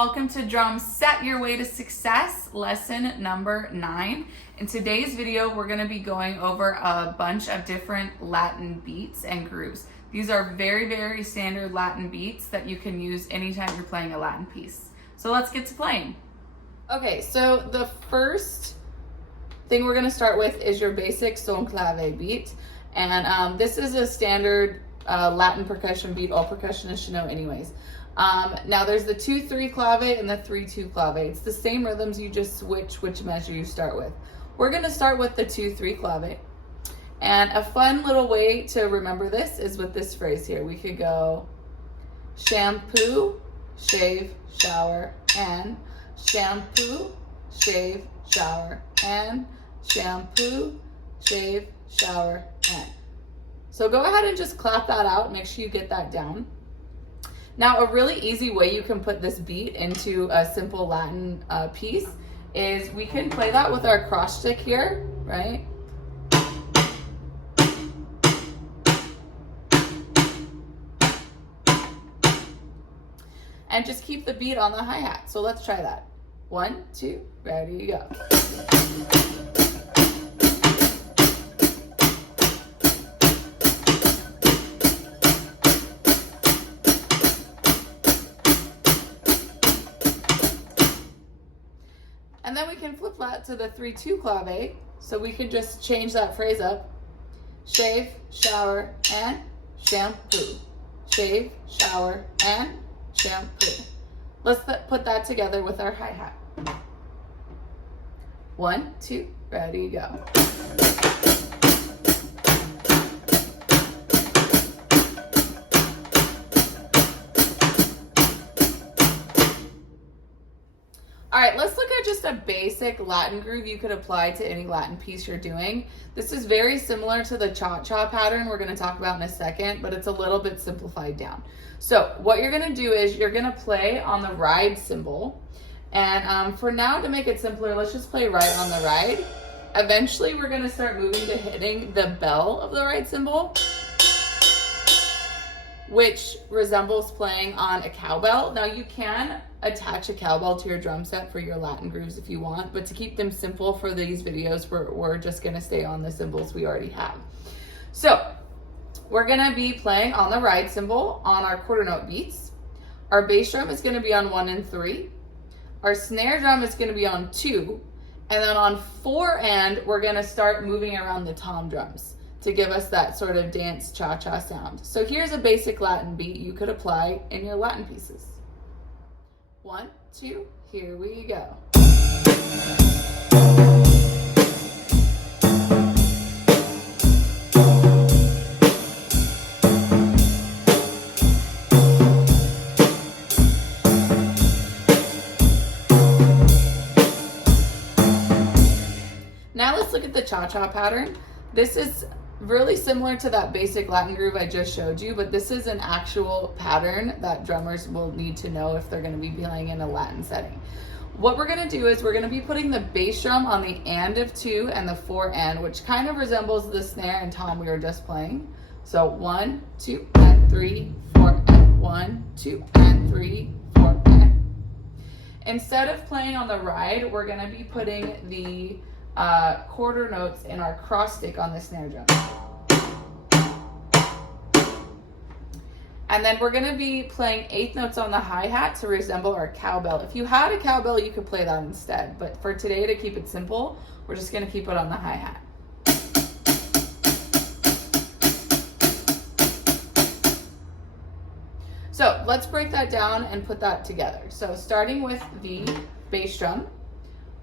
welcome to Drum Set Your Way to Success, lesson number 9. In today's video, we're going to be going over a bunch of different Latin beats and grooves. These are very, very standard Latin beats that you can use anytime you're playing a Latin piece. So let's get to playing. Okay, so the first thing we're going to start with is your basic son clave beat. And this is a standard Latin percussion beat. All percussionists should know anyways. Now there's the 2-3 clave and the 3-2 clave. It's the same rhythms, you just switch which measure you start with. We're going to start with the 2-3 clave. And a fun little way to remember this is with this phrase here. We could go shampoo, shave, shower, and shampoo, shave, shower, and shampoo, shave, shower, and. So go ahead and just clap that out. Make sure you get that down. Now, a really easy way you can put this beat into a simple Latin piece is we can play that with our cross stick here, right? And just keep the beat on the hi-hat. So let's try that. 1, 2, ready, go. And then we can flip that to the 3-2 clave. So we can just change that phrase up. Shave, shower, and shampoo. Shave, shower, and shampoo. Let's put that together with our hi-hat. 1, 2, ready, go. All right, let's look at just a basic Latin groove you could apply to any Latin piece you're doing. This is very similar to the cha-cha pattern we're going to talk about in a second, but it's a little bit simplified down. So what you're going to do is you're going to play on the ride cymbal. And for now, to make it simpler, let's just play right on the ride. Eventually, we're going to start moving to hitting the bell of the ride cymbal, which resembles playing on a cowbell. Now you can attach a cowbell to your drum set for your Latin grooves if you want, but to keep them simple for these videos, we're just gonna stay on the cymbals we already have. So we're gonna be playing on the ride cymbal on our quarter note beats. Our bass drum is gonna be on 1 and 3. Our snare drum is gonna be on 2. And then on 4 and, we're gonna start moving around the tom drums to give us that sort of dance cha-cha sound. So here's a basic Latin beat you could apply in your Latin pieces. 1, 2, here we go. Now let's look at the cha-cha pattern. This is really similar to that basic Latin groove I just showed you, but this is an actual pattern that drummers will need to know if they're going to be playing in a Latin setting. What we're going to do is we're going to be putting the bass drum on the and of 2 and the 4 and, which kind of resembles the snare and tom we were just playing. So 1, 2, and 3, 4, and 1, 2, and 3, 4, and. Instead of playing on the ride, we're going to be putting the quarter notes in our cross stick on the snare drum. And then we're going to be playing 8th notes on the hi-hat to resemble our cowbell. If you had a cowbell, you could play that instead. But for today, to keep it simple, we're just going to keep it on the hi-hat. So let's break that down and put that together. So starting with the bass drum,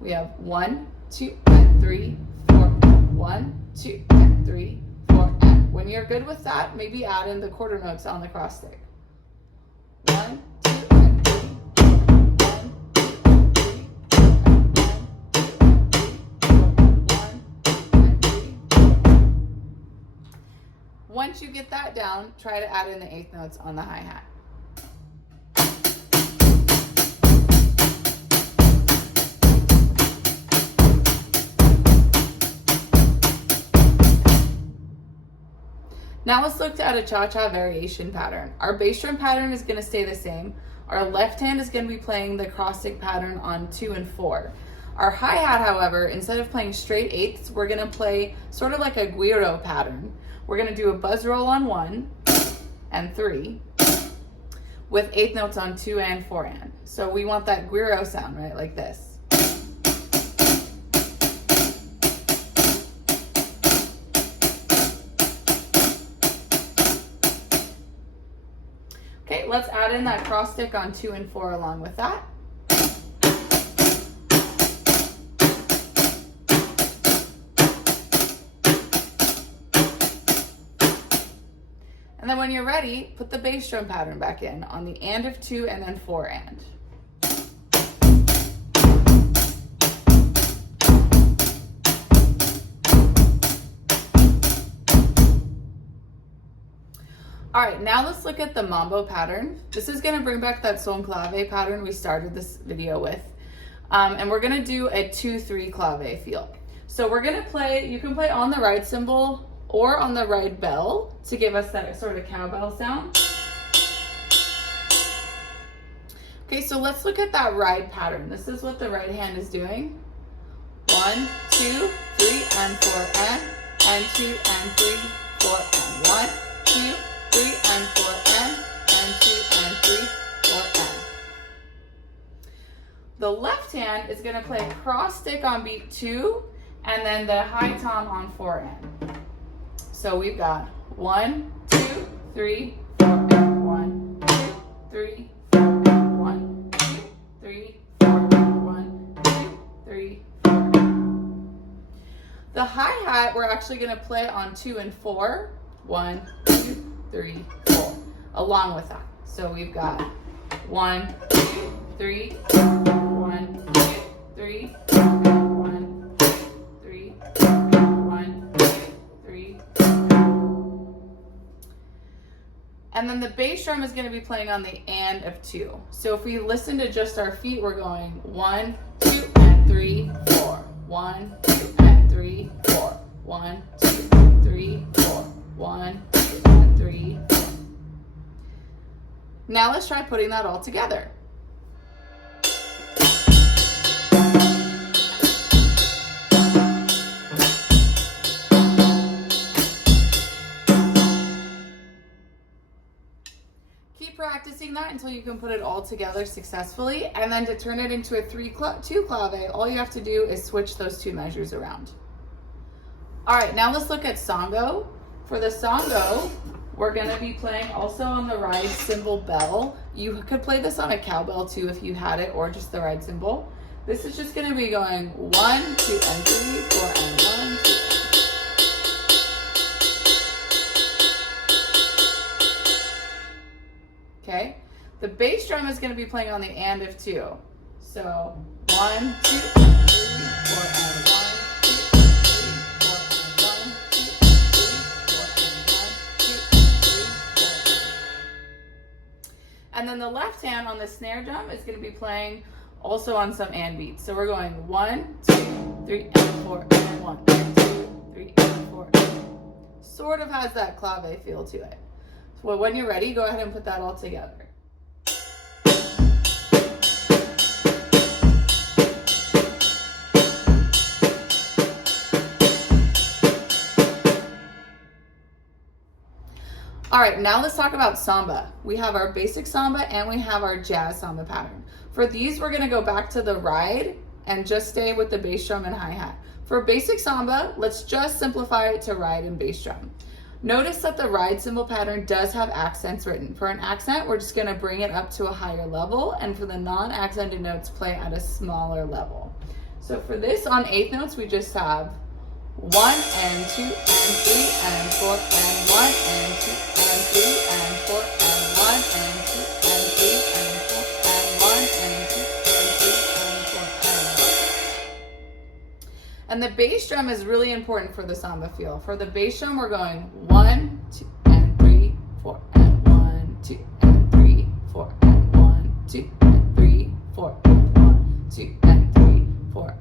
we have 1, 2, and 3, 4, and 1, 2, and 3, 4, and. When you're good with that, maybe add in the quarter notes on the cross stick. 1, 2, and 3, 1, 2, and 3, 1, 2, and 3. Once you get that down, try to add in the 8th notes on the hi-hat. Now let's look at a cha-cha variation pattern. Our bass drum pattern is going to stay the same. Our left hand is going to be playing the cross-stick pattern on 2 and 4. Our hi-hat, however, instead of playing straight eighths, we're going to play sort of like a guiro pattern. We're going to do a buzz roll on 1 and 3 with eighth notes on 2 and 4 and. So we want that guiro sound, right? Like this. Okay, let's add in that cross stick on 2 and 4 along with that. And then when you're ready, put the bass drum pattern back in on the and of 2 and then 4 and. All right, now let's look at the mambo pattern. This is gonna bring back that son clave pattern we started this video with. And we're gonna do a 2-3 clave feel. So we're gonna play, you can play on the ride cymbal or on the ride bell to give us that sort of cowbell sound. Okay, so let's look at that ride pattern. This is what the right hand is doing. 1, 2, 3, and 4, and 2, and 3, 4, and 1, 2, 3, and 4, and 2, and 3, 4, and. The left hand is gonna play cross stick on beat 2, and then the high tom on 4 and. So we've got 1, 2, 3, 4, and 1, 2, 3, 4, and 1, 2, 3, 4, and 1, 2, 3, 4. The hi-hat we're actually going to play on 2 and 4. 1, 2, 3, 4. Along with that. So we've got 1, 2, 3, 1, 2, 3, 1, 2, 3, 1, 2, 3. And then the bass drum is going to be playing on the and of 2. So if we listen to just our feet, we're going 1, 2, and 3, 4. 1, 2, and 3, 4. 1, 2, 3, 4. 1, 2, and 3, 4. Now let's try putting that all together. Practicing that until you can put it all together successfully, and then to turn it into a 3-2 clave, all you have to do is switch those 2 measures around. All right, now let's look at songo. For the songo, we're going to be playing also on the ride cymbal bell. You could play this on a cowbell too if you had it, or just the ride cymbal. This is just going to be going 1, 2, and 3, 4, and 1, 2. Okay, the bass drum is going to be playing on the and of 2. So 1, 2, and 3, 4, and 1, 2, 3, 4, and 1, 2, 3, 4, and 1, 2, 3, 4. And then the left hand on the snare drum is going to be playing also on some and beats. So we're going 1, 2, 3, and 4, and 1, 2, 3, and 4. Sort of has that clave feel to it. Well, when you're ready, go ahead and put that all together. All right, now let's talk about samba. We have our basic samba and we have our jazz samba pattern. For these, we're gonna go back to the ride and just stay with the bass drum and hi-hat. For basic samba, let's just simplify it to ride and bass drum. Notice that the ride cymbal pattern does have accents written. For an accent, we're just going to bring it up to a higher level, and for the non-accented notes, play at a smaller level. So for this, on eighth notes, we just have 1 and 2 and 3 and 4 and 1 and 2 and 3 and 4 and 1 and 2 and 3 and 4 and 1 and 2 and 3 and 4 and 1. And the bass drum is really important for the samba feel. For the bass drum, we're going 1, 2, and 3, 4, and 1, 2, and 3, 4, and 1, 2, and 3, 4, and 1, 2, and 3, 4.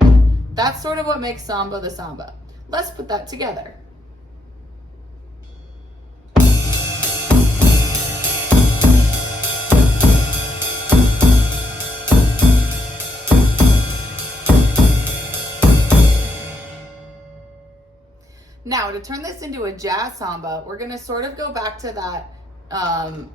That's sort of what makes samba the samba. Let's put that together. Now, to turn this into a jazz samba, we're gonna sort of go back to that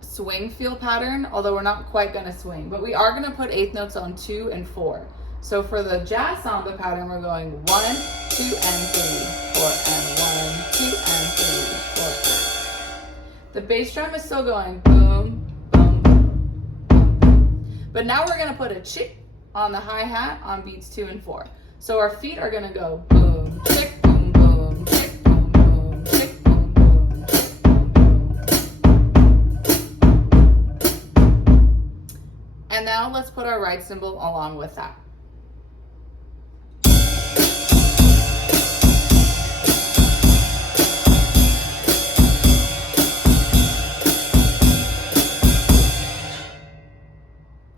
swing feel pattern, although we're not quite gonna swing, but we are gonna put eighth notes on 2 and 4. So for the jazz samba pattern, we're going 1, 2, and 3, 4, and 1, 2, and 3, 4, and. The bass drum is still going boom, boom, boom, boom. But now we're gonna put a chick on the hi-hat on beats 2 and 4. So our feet are gonna go boom, chick, boom, boom, chick, boom, boom, chick, boom, boom, chick, boom, boom. And now let's put our right cymbal along with that.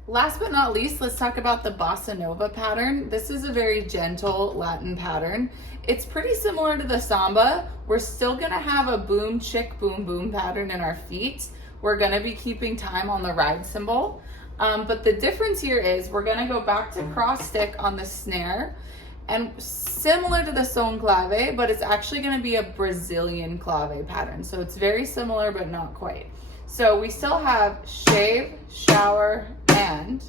Last but not least, let's talk about the Bossa Nova pattern. This is a very gentle Latin pattern. It's pretty similar to the samba. We're still gonna have a boom, chick, boom, boom pattern in our feet. We're gonna be keeping time on the ride cymbal. But the difference here is we're gonna go back to cross stick on the snare, and similar to the son clave, but it's actually gonna be a Brazilian clave pattern. So it's very similar, but not quite. So we still have shave, shower, and,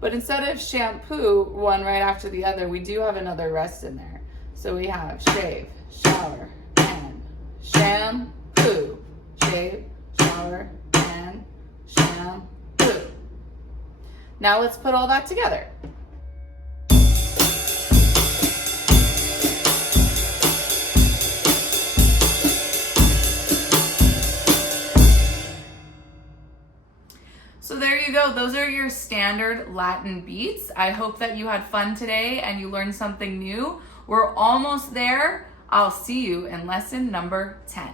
but instead of shampoo, one right after the other, we do have another rest in there. So we have shave, shower, and shampoo. Shave, shower, and shampoo. Now let's put all that together. So there you go. Those are your standard Latin beats. I hope that you had fun today and you learned something new. We're almost there. I'll see you in lesson number 10.